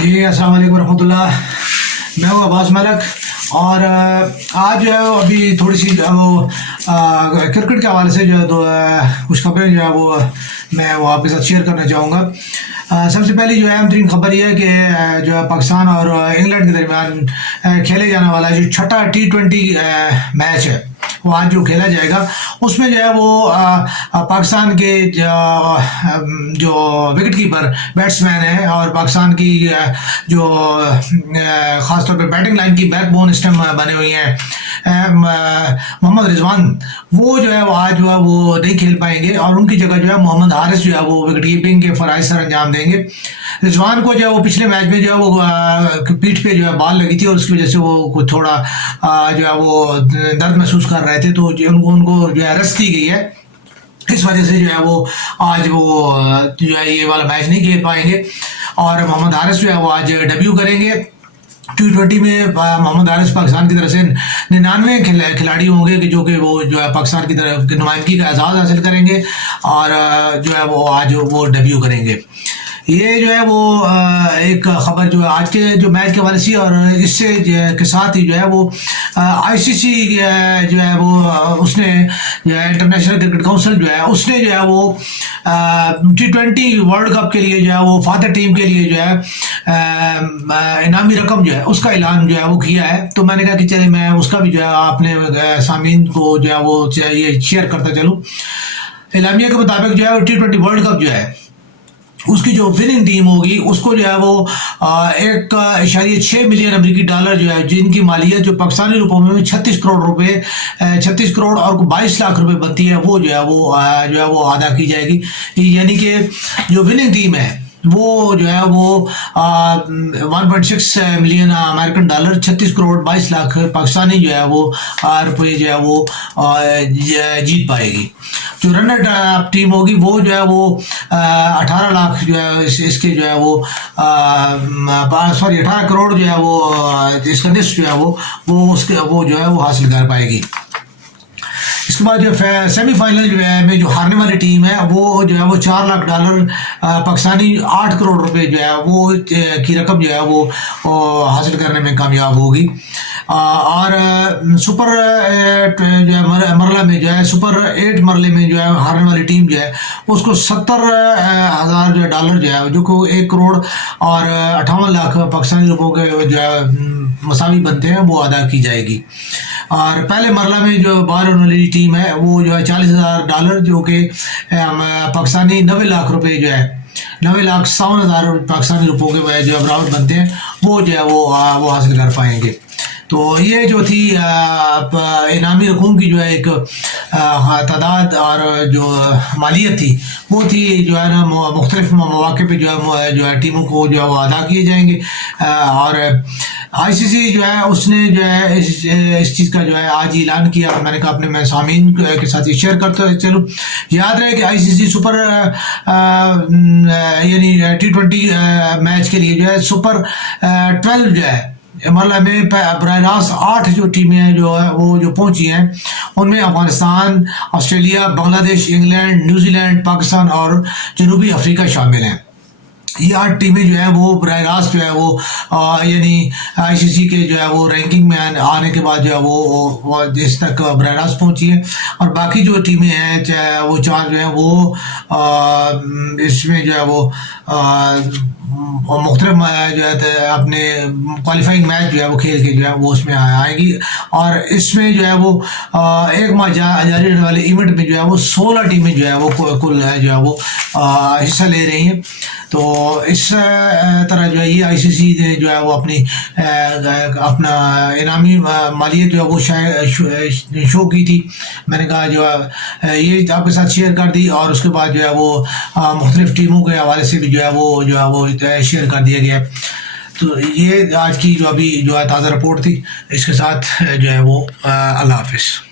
جی السلام علیکم ورحمۃ اللہ. میں ہوں عباس ملک اور آج جو ہے وہ ابھی تھوڑی سی جو ہے وہ کرکٹ کے حوالے سے جو ہے تو کچھ خبریں جو ہے وہ میں وہ آپ کے ساتھ شیئر کرنا چاہوں گا. سب سے پہلی جو اہم ترین خبر یہ ہے کہ جو ہے پاکستان اور انگلینڈ کے درمیان کھیلے جانے والا جو چھٹا T20 میچ ہے وہ آج جو کھیلا جائے گا اس میں جو ہے وہ پاکستان کے جو وکٹ کیپر بیٹس مین ہیں اور پاکستان کی جو خاص طور پہ بیٹنگ لائن کی بیک بون اسٹم بنے ہوئی ہیں محمد رضوان، وہ جو ہے وہ آج جو ہے وہ نہیں کھیل پائیں گے اور ان کی جگہ جو ہے محمد حارث جو ہے وہ وکٹ کیپنگ کے فرائض سر انجام دیں گے. رضوان کو جو ہے وہ پچھلے میچ میں جو ہے وہ پیٹھ پہ جو ہے بال لگی تھی اور اس کی وجہ سے وہ تھوڑا جو ہے وہ درد محسوس کر رہے تھے، تو ان کو جو ہے ریسٹ دی گئی ہے. اس وجہ سے جو ہے وہ آج وہ جو ہے یہ والا میچ نہیں کھیل پائیں گے اور محمد حارث جو ہے وہ آج ڈیبیو کریں گے. T20 میں محمد حارث پاکستان کی طرف سے 99 کھلاڑی ہوں گے جو کہ وہ جو ہے پاکستان کی طرف نمائندگی کا اعزاز حاصل کریں گے اور جو ہے وہ آج وہ ڈیبیو کریں گے. یہ جو ہے وہ ایک خبر جو ہے آج کے جو میچ کے حوالے سے، اور اس سے کے ساتھ ہی جو ہے وہ ICC جو ہے وہ اس نے جو ہے انٹرنیشنل کرکٹ کونسل جو ہے اس نے جو ہے وہ T20 ورلڈ کپ کے لیے جو ہے وہ فاتح ٹیم کے لیے جو ہے انعامی رقم جو ہے اس کا اعلان جو ہے وہ کیا ہے. تو میں نے کہا کہ چلے میں اس کا بھی جو ہے اپنے سامعین کو جو ہے وہ یہ شیئر کرتا چلوں. اعلامیہ کے مطابق جو ہے وہ T20 ورلڈ کپ جو ہے اس کی جو وننگ ٹیم ہوگی اس کو جو ہے وہ 1.6 ملین امریکی ڈالر جو ہے جن کی مالیت جو پاکستانی روپوں میں 36 کروڑ روپے 36 کروڑ اور 22 لاکھ روپے بنتی ہے وہ جو ہے وہ ادا کی جائے گی. یعنی کہ جو وننگ ٹیم ہے وہ جو ہے وہ 1.6 million American dollar 36 crore 22 lakh Pakistani جو ہے وہ روپے جو ہے وہ جیت پائے گی. جو رنر اپ ٹیم ہوگی وہ جو ہے وہ 18 لاکھ جو ہے اس کے جو ہے وہ 18 کروڑ جو ہے وہ اس کا نصف جو ہے وہ اس کے وہ جو ہے وہ حاصل کر پائے گی. اس کے بعد جو سیمی فائنل جو ہے میں جو ہارنے والی ٹیم ہے وہ جو ہے وہ 4 لاکھ ڈالر پاکستانی 8 کروڑ روپے جو ہے وہ کی رقم جو ہے وہ حاصل کرنے میں کامیاب ہوگی. اور سپر جو ہے مرلہ میں جو ہے سپر 8 مرلے میں جو ہے ہارنے والی ٹیم جو ہے اس کو 70,000 جو ہے ڈالر جو ہے جو کہ 1 کروڑ اور 58 لاکھ پاکستانی روپوں کے جو ہے مساوی بنتے ہیں وہ ادا کی جائے گی. اور پہلے مرلہ میں جو باہر ہونے والی ٹیم ہے وہ جو ہے 40,000 ڈالر جو کہ پاکستانی 90 لاکھ روپے جو ہے 90,57,000 پاکستانی روپوں کے جو برابر بنتے ہیں وہ جو ہے وہ حاصل کر پائیں گے. تو یہ جو تھی انعامی رقوم کی جو ہے ایک تعداد اور جو مالیت تھی وہ تھی جو ہے نا مختلف مواقع پہ جو ہے ٹیموں کو جو ہے وہ ادا کیے جائیں گے. اور ICC جو ہے اس نے جو ہے اس چیز کا جو ہے آج اعلان کیا اور میں نے کہا اپنے میں سامعین کے ساتھ یہ شیئر کرتے ہوئے چلوں. یاد رہے کہ ICC سپر یعنی T20 میچ کے لیے جو ہے سپر 12 جو ہے مرلہ میں براہ راست 8 جو ٹیمیں ہیں جو ہے وہ جو پہنچی ہیں ان میں افغانستان، آسٹریلیا، بنگلہ دیش، انگلینڈ، نیوزی لینڈ، پاکستان اور جنوبی افریقہ شامل ہیں. یہ 8 ٹیمیں جو ہیں وہ براہ راست جو ہے وہ یعنی ICC کے جو ہے وہ رینکنگ میں آنے کے بعد جو ہے وہ اس تک براہ راست پہنچی ہیں. اور باقی جو ٹیمیں ہیں چاہے وہ 4 جو ہیں وہ اس میں جو ہے وہ مختلف جو ہے اپنے کوالیفائنگ میچ جو ہے وہ کھیل کے جو ہے وہ اس میں آئے گی. اور اس میں جو ہے وہ ایک ماہ جاری رہنے والے ایونٹ میں جو ہے وہ 16 ٹیمیں جو ہے وہ کل جو ہے وہ حصہ لے رہی ہیں. تو اس طرح جو ہے یہ ICC نے جو ہے وہ اپنا انعامی مالیت جو ہے وہ شو کی تھی. میں نے کہا جو ہے یہ آپ کے ساتھ شیئر کر دی اور اس کے بعد جو ہے وہ مختلف ٹیموں کے حوالے سے بھی جو ہے وہ شیئر کر دیا گیا. تو یہ آج کی جو ابھی جو ہے تازہ رپورٹ تھی. اس کے ساتھ جو ہے وہ اللہ حافظ.